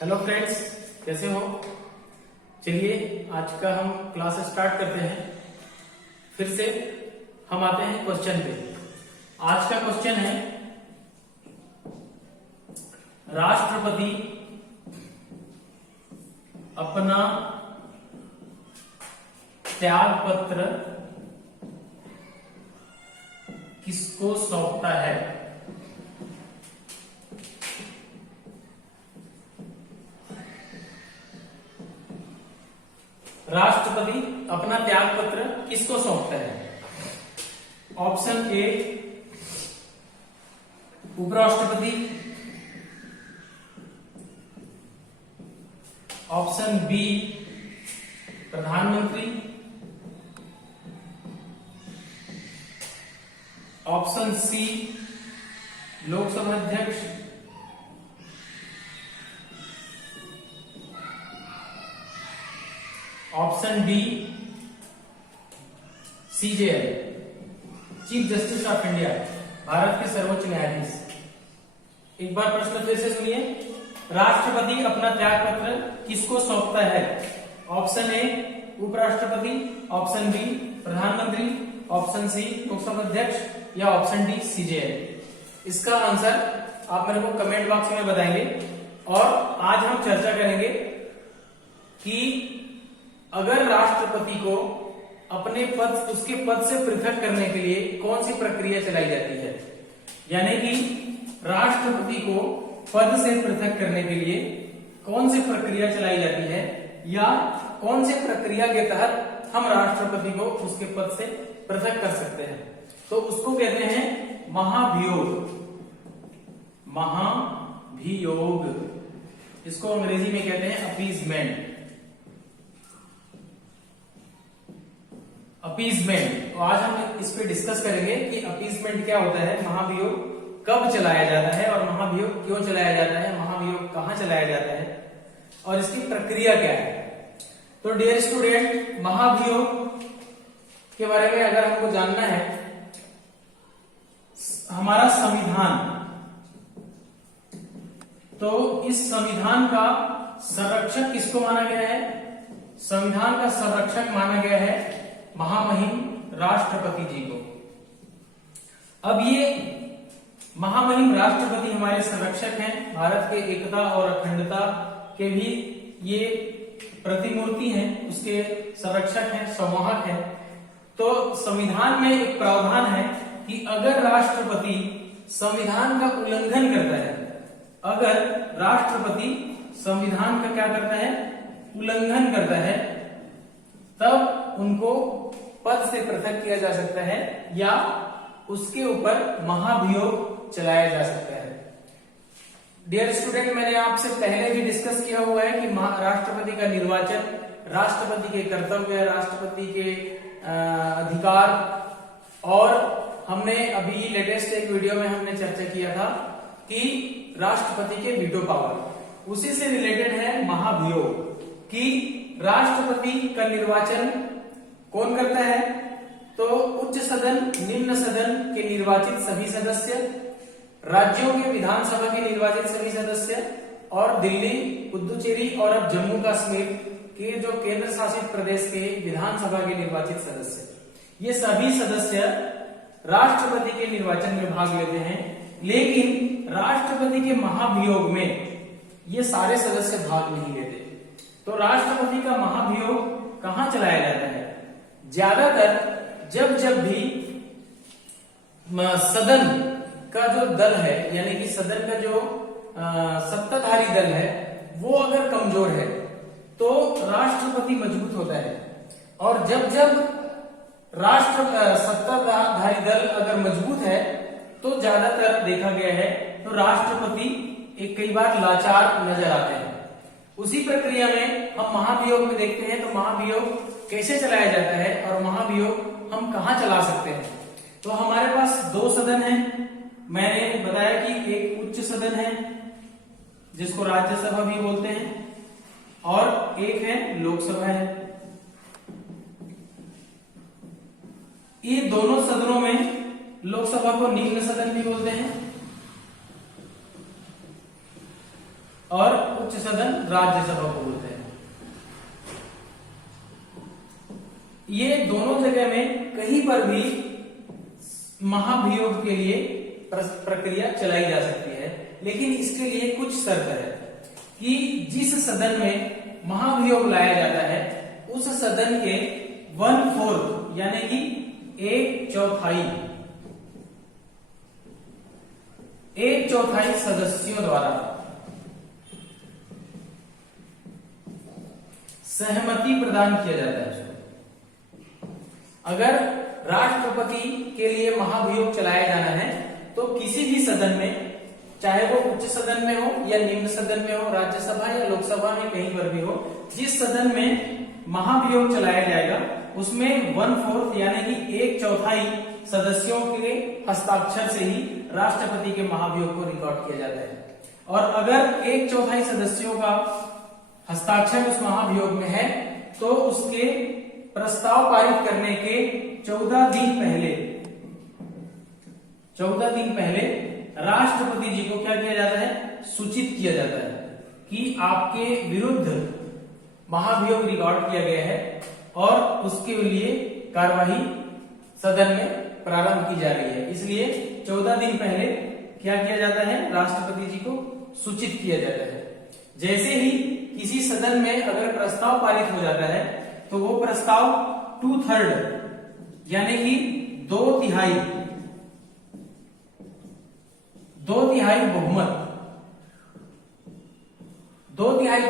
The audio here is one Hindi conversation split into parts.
हेलो फ्रेंड्स, कैसे हो? चलिए आज का हम क्लास स्टार्ट करते हैं। फिर से हम आते हैं क्वेश्चन पे। आज का क्वेश्चन है, राष्ट्रपति अपना त्याग पत्र किसको सौंपता है? राष्ट्रपति अपना त्याग पत्र किसको सौंपता है? ऑप्शन ए उपराष्ट्रपति, ऑप्शन बी प्रधानमंत्री, ऑप्शन सी लोकसभा अध्यक्ष, option D CJI chief justice of India, Bharat के सर्वोच्च न्यायाधीश। एक बार प्रश्न फिर से सुनिए, राष्ट्रपति अपना त्याग पत्र किसको सौंपता है? ऑप्शन ए उपराष्ट्रपति, ऑप्शन बी प्रधानमंत्री, ऑप्शन सी लोकसभा अध्यक्ष या ऑप्शन डी सीजेआई। इसका आंसर आप मेरे को कमेंट बॉक्स में बताएंगे। और आज हम चर्चा करेंगे कि अगर राष्ट्रपति को अपने पद उसके पद से पृथक करने के लिए कौन सी प्रक्रिया चलाई जाती है, यानी कि राष्ट्रपति को पद से पृथक करने के लिए कौन सी प्रक्रिया चलाई जाती है या कौन सी प्रक्रिया के तहत हम राष्ट्रपति को उसके पद से पृथक कर सकते हैं, तो उसको कहते हैं महाभियोग। महाभियोग, इसको अंग्रेजी में कहते हैं अपीजमेंट। अपीजमेंट, तो आज हम इस पे डिस्कस करेंगे कि अपीजमेंट क्या होता है, महाभियोग कब चलाया जाता है और महाभियोग क्यों चलाया जाता है, महाभियोग कहां चलाया जाता है और इसकी प्रक्रिया क्या है। तो डियर स्टूडेंट, महाभियोग के बारे में अगर हमको जानना है, हमारा संविधान, तो इस संविधान का संरक्षक किसको माना गया है? संविधान का संरक्षक माना गया है महामहिम राष्ट्रपति जी को। अब ये महामहिम राष्ट्रपति हमारे संरक्षक हैं, भारत के एकता और अखंडता के भी ये प्रतिमूर्ति हैं, उसके संरक्षक हैं, संवाहक हैं। तो संविधान में एक प्रावधान है कि अगर राष्ट्रपति संविधान का उल्लंघन करता है, अगर राष्ट्रपति संविधान का क्या करता है, उल्लंघन करता है, तब उनको पद से पृथक किया जा सकता है या उसके ऊपर महाभियोग चलाया जा सकता है। डियर स्टूडेंट, मैंने आपसे पहले भी डिस्कस किया हुआ है कि राष्ट्रपति का निर्वाचन, राष्ट्रपति के कर्तव्य, राष्ट्रपति के अधिकार, और हमने अभी लेटेस्ट एक वीडियो में हमने चर्चा किया था कि राष्ट्रपति के वीटो पावर। उसी से रिलेटेड है महाभियोग कि राष्ट्रपति का निर्वाचन कौन करता है? तो उच्च सदन, निम्न सदन के निर्वाचित सभी सदस्य, राज्यों के विधानसभा के निर्वाचित सभी सदस्य, और दिल्ली, पुदुचेरी और अब जम्मू कश्मीर के जो केंद्र शासित प्रदेश के विधानसभा के निर्वाचित सदस्य, ये सभी सदस्य राष्ट्रपति के निर्वाचन में भाग लेते हैं। लेकिन राष्ट्रपति के महाभियोग में ये सारे सदस्य भाग नहीं लेते। तो राष्ट्रपति का महाभियोग कहां चलाया जाता है? ज्यादातर जब भी सदन का जो दल है, यानी कि सदन का जो सत्ताधारी दल है, वो अगर कमजोर है तो राष्ट्रपति मजबूत होता है। और जब सत्ताधारी दल अगर मजबूत है तो ज्यादातर देखा गया है तो राष्ट्रपति एक कई बार लाचार नजर आते हैं। उसी प्रक्रिया में हम महाभियोग में देखते हैं, तो महाभियोग कैसे चलाया जाता है और महाभियोग हम कहां चला सकते हैं। तो हमारे पास दो सदन हैं। मैंने बताया कि एक उच्च सदन है जिसको राज्यसभा भी बोलते हैं, और एक है लोकसभा है। ये दोनों सदनों में लोकसभा को निम्न सदन भी बोलते हैं और उच्च सदन राज्यसभा को बोलते हैं। ये दोनों जगह में कहीं पर भी महाभियोग के लिए प्रक्रिया चलाई जा सकती है, लेकिन इसके लिए कुछ शर्त है कि जिस सदन में महाभियोग लाया जाता है उस सदन के 1/4 यानी कि 1/4 सदस्यों द्वारा सहमति प्रदान किया जाता है उसको। अगर राष्ट्रपति के लिए महाभियोग चलाया जाना है तो किसी भी सदन में, चाहे वो उच्च सदन में हो या निम्न सदन में हो, राज्यसभा या लोकसभा में कहीं पर भी हो, जिस सदन में महाभियोग चलाया जाएगा उसमें 1/4 यानी कि 1/4 सदस्यों के हस्ताक्षर से ही राष्ट्रपति के महाभियोग को रिकॉर्ड किया जाता है। और अगर 1/4 सदस्यों का हस्ताक्षर उस महाभियोग में है तो उसके प्रस्ताव पारित करने के 14 दिन पहले राष्ट्रपति जी को क्या किया जाता है, सूचित किया जाता है कि आपके विरुद्ध महाभियोग रिकॉर्ड किया गया है और उसके लिए कार्यवाही सदन में प्रारंभ की जा रही है। इसलिए 14 दिन पहले क्या किया जाता है, राष्ट्रपति जी को सूचित किया जाता है। जैसे ही किसी सदन में अगर प्रस्ताव पारित हो जाता है तो वो प्रस्ताव 2/3 यानी कि 2/3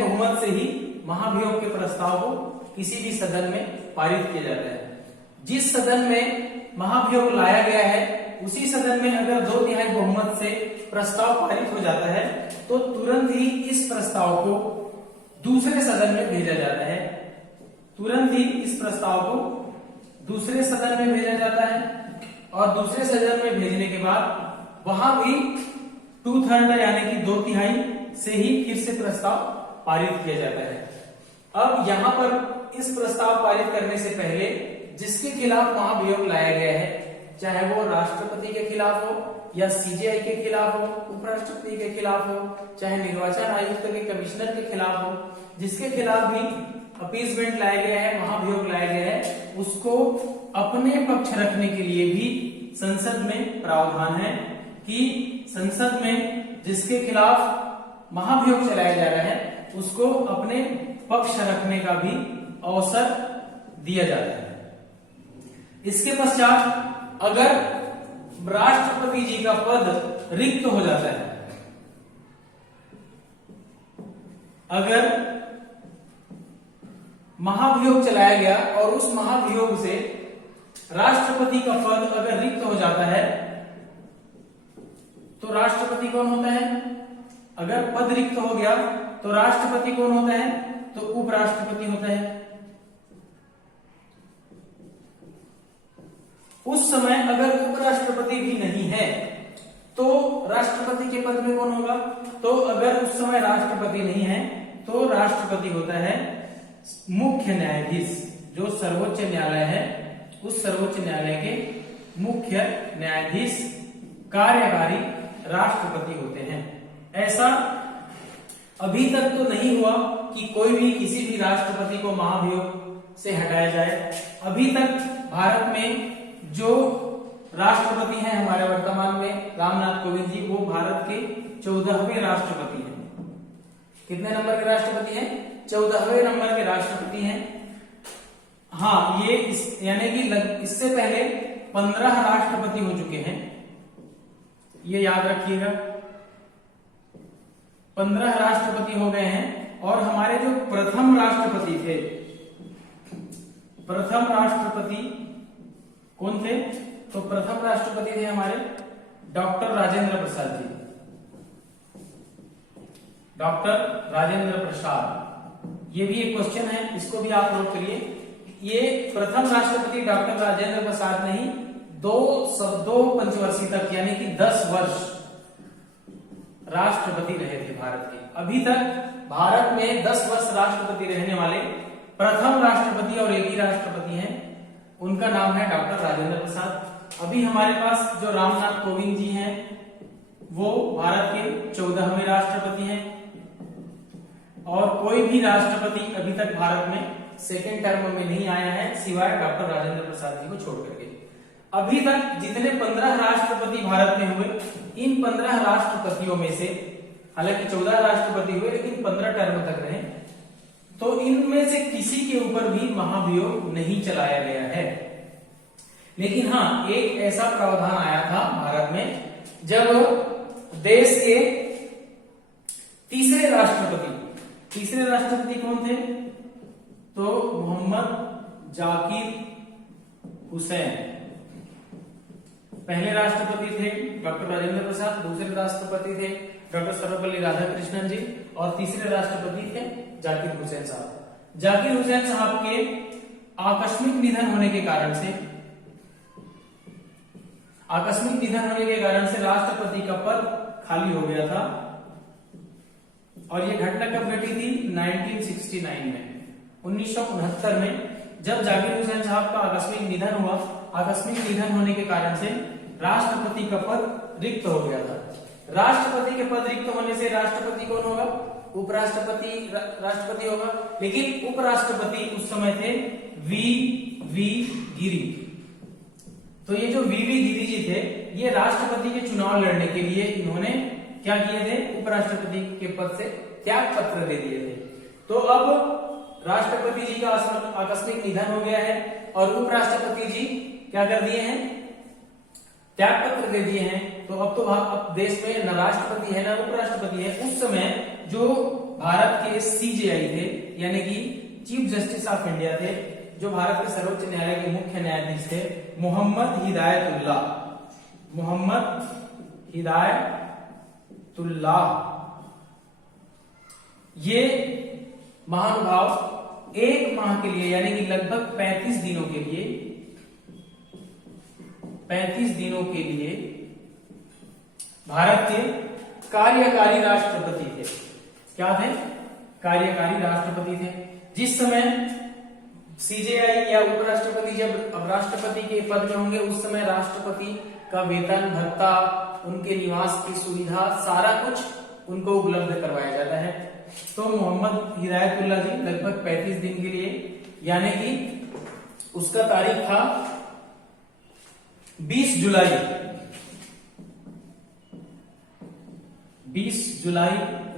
बहुमत से ही महाभियोग के प्रस्ताव को किसी भी सदन में पारित किया जाता है। जिस सदन में महाभियोग लाया गया है उसी सदन में अगर 2/3 बहुमत से प्रस्ताव पारित हो जाता है तो तुरंत ही इस प्रस्ताव को दूसरे सदन में भेजा जाता है। और दूसरे सदन में भेजने के बाद वहां भी 2/3 यानी कि 2/3 से ही फिर से प्रस्ताव पारित किया जाता है। अब यहाँ पर इस प्रस्ताव पारित करने से पहले जिसके खिलाफ महाभियोग लाया गया है, चाहे वो राष्ट्रपति के खिलाफ हो या सीजेआई के खिलाफ हो, उपराष्ट्रपति के खिलाफ हो, चाहे निर्वाचन आयुक्त के कमिश्नर के खिलाफ हो, जिसके खिलाफ भी अपीसमेंट लाया गया है, महाभियोग लाया गया है, उसको अपने पक्ष रखने के लिए भी संसद में प्रावधान है कि संसद में जिसके खिलाफ महाभियोग चलाया जा रहा है उसको अपने पक्ष रखने का भी अवसर दिया जाता है। इसके पश्चात अगर राष्ट्रपति जी का पद रिक्त हो जाता है, अगर महाभियोग चलाया गया और उस महाभियोग से राष्ट्रपति का पद अगर रिक्त हो जाता है तो राष्ट्रपति कौन होता है? अगर पद रिक्त हो गया तो राष्ट्रपति कौन होता है? तो उपराष्ट्रपति होता है। उस समय अगर उपराष्ट्रपति भी नहीं है तो राष्ट्रपति के पद में कौन होगा? तो अगर उस समय राष्ट्रपति नहीं है तो राष्ट्रपति होता है मुख्य न्यायाधीश। जो सर्वोच्च न्यायालय है उस सर्वोच्च न्यायालय के मुख्य न्यायाधीश कार्यकारी राष्ट्रपति होते हैं। ऐसा अभी तक तो नहीं हुआ कि कोई भी किसी भी राष्ट्रपति को महाभियोग से हटाया जाए। अभी तक भारत में जो राष्ट्रपति हैं हमारे वर्तमान में रामनाथ कोविंद जी, वो भारत के 14वें राष्ट्रपति हैं। कितने नंबर के राष्ट्रपति हैं? 14वें नंबर के राष्ट्रपति हैं। हाँ, ये यानी कि इससे पहले 15 राष्ट्रपति हो चुके हैं, ये याद रखिएगा। 15 राष्ट्रपति हो गए हैं। और हमारे जो प्रथम राष्ट्रपति थे, प्रथम राष्ट्रपति कौन थे? तो प्रथम राष्ट्रपति थे हमारे डॉक्टर राजेंद्र प्रसाद जी। डॉक्टर राजेंद्र प्रसाद, ये भी एक क्वेश्चन है, इसको भी आप नोट करिए। ये प्रथम राष्ट्रपति डॉक्टर राजेंद्र प्रसाद नहीं, दो पंचवर्षीय तक यानी कि 10 वर्ष राष्ट्रपति रहे थे भारत के। अभी तक भारत में 10 वर्ष राष्ट्रपति रहने वाले प्रथम राष्ट्रपति और एक ही राष्ट्रपति हैं, उनका नाम है डॉक्टर राजेंद्र प्रसाद। अभी हमारे पास जो रामनाथ कोविंद जी हैं वो भारत के 14वें राष्ट्रपति हैं। और कोई भी राष्ट्रपति अभी तक भारत में सेकेंड टर्म में नहीं आया है सिवाय डॉक्टर राजेंद्र प्रसाद जी को छोड़ करके। अभी तक जितने 15 राष्ट्रपति भारत में हुए, इन 15 राष्ट्रपतियों में से, हालांकि 14 राष्ट्रपति हुए लेकिन 15 टर्म तक रहे, तो इनमें से किसी के ऊपर भी महाभियोग नहीं चलाया गया है। लेकिन हाँ, एक ऐसा प्रावधान आया था भारत में जब देश के तीसरे राष्ट्रपति कौन थे? तो मोहम्मद जाकिर हुसैन। पहले राष्ट्रपति थे डॉक्टर राजेंद्र प्रसाद, दूसरे राष्ट्रपति थे डॉक्टर सर्वपल्ली राधाकृष्णन जी, और तीसरे राष्ट्रपति थे जाकिर हुसैन साहब। जाकिर हुसैन साहब के आकस्मिक निधन होने के कारण से राष्ट्रपति का पद खाली हो गया था। और ये घटना कब घटी थी? 1969 में, 1969 में, जब जाकिर हुसैन साहब का आकस्मिक निधन हुआ। आकस्मिक निधन होने के कारण से राष्ट्रपति का पद रिक्त हो गया था। राष्ट्रपति के पद रिक्त होने से राष्ट्रपति कौन होगा? उपराष्ट्रपति राष्ट्रपति होगा। लेकिन उपराष्ट्रपति उस समय थे वी गिरी। तो ये जो वी गिरी जी थे, ये राष्ट्रपति के चुनाव लड़ने के लिए इन्होंने क्या किए थे? उपराष्ट्रपति के पद से त्याग पत्र दे दिए थे। तो अब राष्ट्रपति जी का आकस्मिक निधन हो गया है और उपराष्ट्रपति जी क्या कर दिए हैं? त्याग पत्र दे दिए हैं। तो अब देश में न राष्ट्रपति है न उपराष्ट्रपति है। उस समय जो भारत के सीजेआई थे, यानी कि चीफ जस्टिस ऑफ इंडिया थे, जो भारत के सर्वोच्च न्यायालय के मुख्य न्यायाधीश थे, मोहम्मद हिदायतुल्लाह, ये महानुभाव एक माह के लिए, यानी कि लगभग 35 दिनों के लिए भारत के कार्यकारी राष्ट्रपति थे। क्या थे? कार्यकारी राष्ट्रपति थे। जिस समय सीजेआई या उपराष्ट्रपति जब अब राष्ट्रपति के पद में होंगे, उस समय राष्ट्रपति का वेतन, भत्ता, उनके निवास की सुविधा, सारा कुछ उनको उपलब्ध करवाया जाता है। तो मोहम्मद हिदायतुल्लाह जी लगभग 35 दिन के लिए, यानी कि उसका तारीख था 20 जुलाई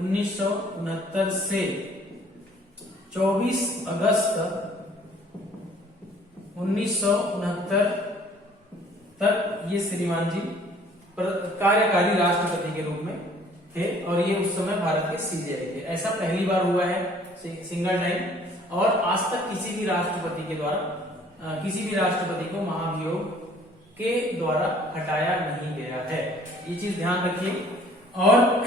1969 से 24 अगस्त 1969 तक ये श्रीमान जी कार्यकारी राष्ट्रपति के रूप में थे। और ये उस समय भारत के सीजेआई थे। ऐसा पहली बार हुआ है सिंगल टाइम, और आज तक किसी भी राष्ट्रपति के द्वारा किसी भी राष्ट्रपति को महाभियोग के द्वारा हटाया नहीं गया है। ये चीज ध्यान रखिए। और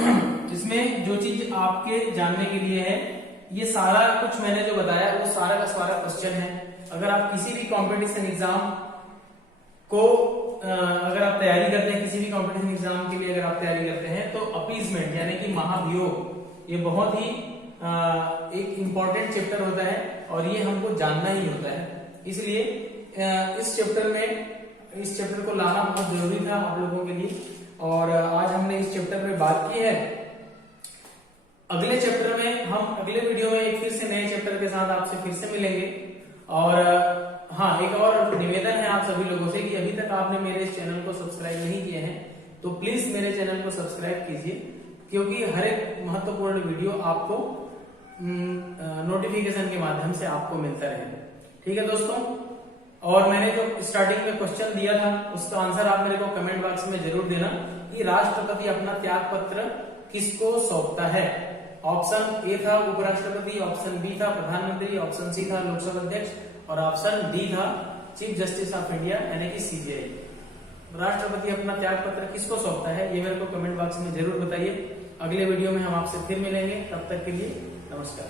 इसमें जो चीज आपके जानने के लिए है, ये सारा कुछ मैंने जो बताया वो सारा का सारा क्वेश्चन है। अगर आप किसी भी कंपटीशन एग्जाम को अगर आप तैयारी करते हैं, किसी भी कंपटीशन एग्जाम के लिए अगर आप तैयारी करते हैं, तो अपीजमेंट यानी कि महाभियोग ये बहुत ही एक इम्पोर्टेंट चैप्टर होता है और ये हमको जानना ही होता है। इसलिए इस चैप्टर को लाना बहुत जरूरी था आप लोगों के लिए। और आज हमने इस चैप्टर में बात की है। अगले चैप्टर में हम अगले वीडियो में एक फिर से नए चैप्टर के साथ आपसे फिर से मिलेंगे। और हाँ, एक और निवेदन है आप सभी लोगों से कि अभी तक आपने मेरे इस चैनल को सब्सक्राइब नहीं किए हैं तो प्लीज मेरे चैनल को सब्सक्राइब कीजिए, क्योंकि हर एक महत्वपूर्ण वीडियो आपको नोटिफिकेशन के माध्यम से आपको मिलता रहे। ठीक है दोस्तों, और मैंने जो स्टार्टिंग में क्वेश्चन दिया था उसका आंसर आप मेरे को कमेंट बॉक्स में जरूर देना कि राष्ट्रपति अपना त्याग पत्र किसको सौंपता है। ऑप्शन ए था उपराष्ट्रपति, ऑप्शन बी था प्रधानमंत्री, ऑप्शन सी था लोकसभा अध्यक्ष और ऑप्शन डी था चीफ जस्टिस ऑफ इंडिया यानी कि सीबीआई। राष्ट्रपति अपना त्याग पत्र किसको सौंपता है, ये मेरे को कमेंट बॉक्स में जरूर बताइए। अगले वीडियो में हम आपसे फिर मिलेंगे, तब तक के लिए नमस्कार।